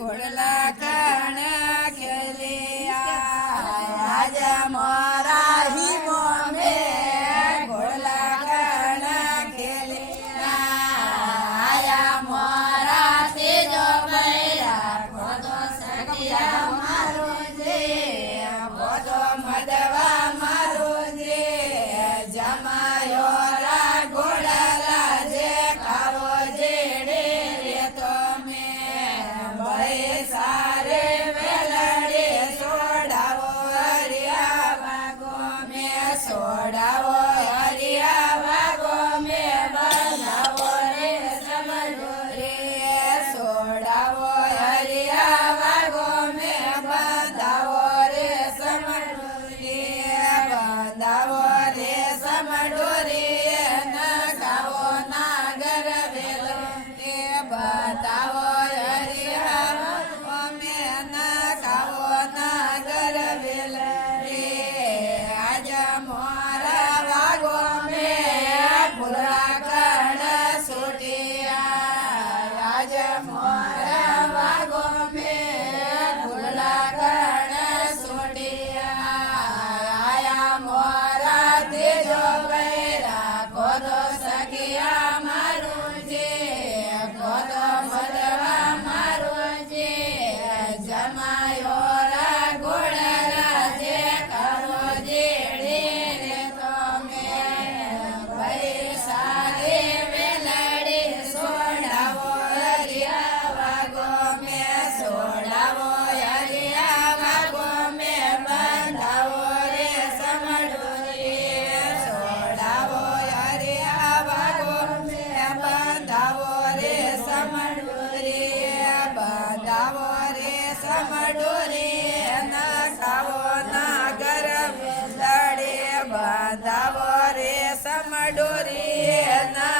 ઘોડલા કણ ખેલિયા રાજા મોરા હિમો મે ઘોડલા કણ ખેલિયા આયા મોરા તેજો બૈરા ગોદો સટિયા મારો જે ગોદો મદવા મારો જે જમાયો રા ઘોડલા જે કાવો જેડે રે તો મે ભય સારે વેલડે સોડાવો હરિયા વાગો મે સોડાવો હરિયા વાગો મે બંધાવો રે સમડો રે સોડાવો હરિયા વાગો મે બંધાવો રે સમડો રે બંધાવો રે સમડો રે નગાવો નાગર વેલો રે બંધાવો હરિયા વાગો મે નગાવો નાગર વેલ રે આજ મોરા વાગો મે ફૂલડા કણ સોટિયા આજ મોરા વાગો મે ફૂલડા કણ સોટિયા આયા મોરા તેજો બૈરા ગોદો સખિયા મારું જે ગોદો મદવા મારું જે જમાયો રા ઘોડલા જે કરો જેડે રે તો મે ભય સારે વેલડે સોડાવો હરિયા વાગો મે સોડાવો હરિયા વાગો મે બંધાવો રે સમડો રે સોડાવો હરિયા વાગો મે બંધાવો રે સમડો રે બંધાવો રે સમડો રે નખાવો નાગર વેલડે બંધાવો રે સમડો રે ના